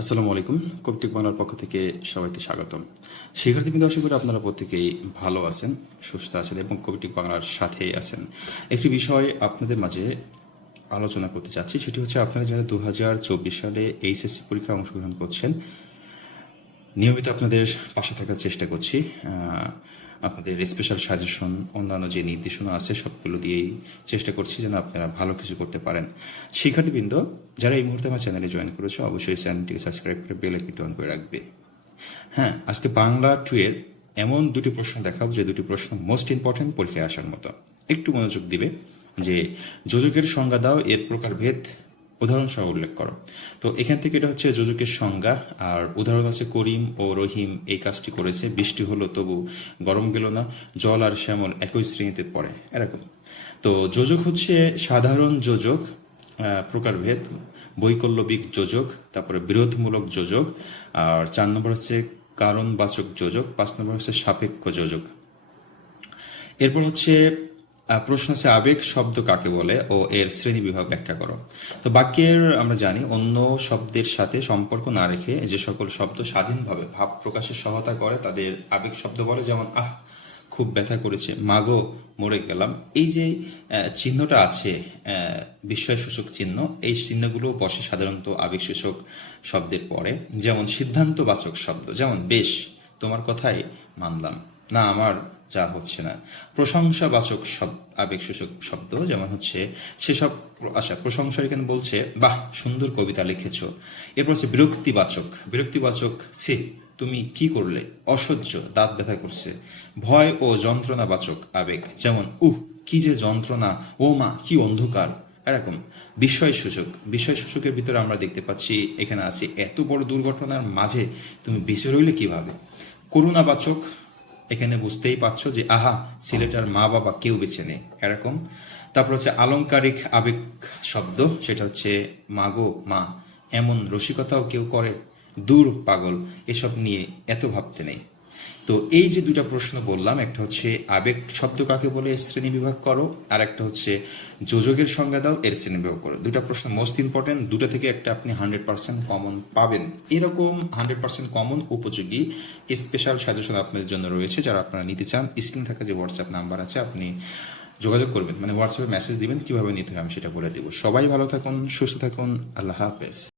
আসসালামু আলাইকুম। কবিটিক বাংলার পক্ষ থেকে সবাইকে স্বাগতম। শিক্ষার্থীবৃন্দ, আশা করি আপনারা প্রত্যেকেই ভালো আছেন, সুস্থ আছেন এবং কবিটিক বাংলার সাথেই আছেন। একটি বিষয় আপনাদের মাঝে আলোচনা করতে চাচ্ছি, সেটি হচ্ছে আপনারা যারা দু হাজার চব্বিশ সালে এইচএসসি পরীক্ষায় অংশগ্রহণ করছেন, নিয়মিত আপনাদের পাশে থাকার চেষ্টা করছি। আপনাদের স্পেশাল সাজেশন অন্যান্য যে নির্দেশনা আছে, সবগুলো দিয়েই চেষ্টা করছি যেন আপনারা ভালো কিছু করতে পারেন। শিক্ষার্থীবৃন্দ, যারা এই মুহূর্তে আমার চ্যানেলে জয়েন করেছে, অবশ্যই চ্যানেলটিকে সাবস্ক্রাইব করে বেল আইকনটি অন করে রাখবে। হ্যাঁ আজকে বাংলা টু এর এমন দুটি প্রশ্ন দেখাবো, যে দুটি প্রশ্ন মোস্ট ইম্পর্টেন্ট পরীক্ষায় আসার মতো। একটু মনোযোগ দিবে, যে যোজকের সংজ্ঞা দাও, এর প্রকারভেদ উদাহরণ সহ উল্লেখ করো। তো এখান থেকে এটা হচ্ছে যোজকের সংজ্ঞা, আর উদাহরণ আছে করিম ও রহিম এই কাজটি করেছে, বৃষ্টি হলো তবু গরম গেল না, জল আর শ্যামল একই শ্রেণীতে পড়ে, এরকম। তো যোজক হচ্ছে সাধারণ যোজক প্রকারভেদ, বৈকল্যবিক যোজক তারপরে বিরোধমূলক যোজক আর চার নম্বর হচ্ছে কারণবাচক যোজক পাঁচ নম্বর হচ্ছে সাপেক্ষ যোজক এরপর হচ্ছে প্রশ্ন হচ্ছে আবেগ শব্দ কাকে বলে ও এর শ্রেণি বিভাগ ব্যাখ্যা করো। তো বাক্যের আমরা জানি অন্য শব্দের সাথে সম্পর্ক না রেখে যে সকল শব্দ স্বাধীনভাবে ভাব প্রকাশে সহায়তা করে তাদের আবেগ শব্দ বলে যেমন আহ খুব ব্যথা করেছে মাগো মরে গেলাম। এই যে চিহ্নটা আছে আহ, বিস্ময় সূচক চিহ্ন এই চিহ্নগুলো বসে সাধারণত আবেগ সূচক শব্দের পরে যেমন সিদ্ধান্তবাচক শব্দ। যেমন বেশ তোমার কথাই মানলাম। না, আমার যা হচ্ছে না। প্রশংসাবাচক আবেগসূচক শব্দ, যেমন হচ্ছে, সেসব আচ্ছা প্রশংসা এখানে বলছে, বাহ, সুন্দর কবিতা লিখেছ। এরপর হচ্ছে, বিরক্তিবাচক। বিরক্তিবাচক, ছি, তুমি কি করলে? অসহ্য, দাঁত ব্যথা করছে। ভয় ও যন্ত্রণাবাচক আবেগ। যেমন, উহ, কি যে যন্ত্রণা! ও মা, কি অন্ধকার! এরকম। বিস্ময় সূচক বিস্ময় সূচকের ভিতরে আমরা দেখতে পাচ্ছি, এখানে আছে, এত বড় দুর্ঘটনার মাঝে তুমি বেঁচে রইলে কীভাবে? করুণাবাচক এখানে বুঝতেই পারছ যে, আহা ছেলেটার মা বাবা কেউ বেছে নেই। এরকম। তারপর হচ্ছে আলংকারিক আবেগ শব্দ, সেটা হচ্ছে, মাগো, মা, এমন রসিকতাও কেউ করে? দূর পাগল, এসব নিয়ে এত ভাবতে নেই। তো এই যে দুটা প্রশ্ন বললাম, একটা হচ্ছে আবেগ শব্দ কাকে বলে, এর শ্রেণি বিভাগ করো, আর একটা হচ্ছে যোজকের সংজ্ঞা দাও, এর শ্রেণি বিভাগ করো। দুটা প্রশ্ন মোস্ট ইম্পর্টেন্ট দুটা থেকে একটা আপনি হান্ড্রেড পার্সেন্ট কমন পাবেন। এরকম হান্ড্রেড পার্সেন্ট কমন উপযোগী স্পেশাল সাজেশন আপনাদের জন্য রয়েছে, যারা আপনারা নিতে চান। স্ক্রিন থাকা যে হোয়াটসঅ্যাপ নাম্বার আছে, আপনি যোগাযোগ করবেন। মানে হোয়াটসঅ্যাপে মেসেজ দিবেন, কীভাবে নিতে হয় আমি সেটা বলে দেবো। সবাই ভালো থাকুন, সুস্থ থাকুন, আল্লাহ হাফেজ।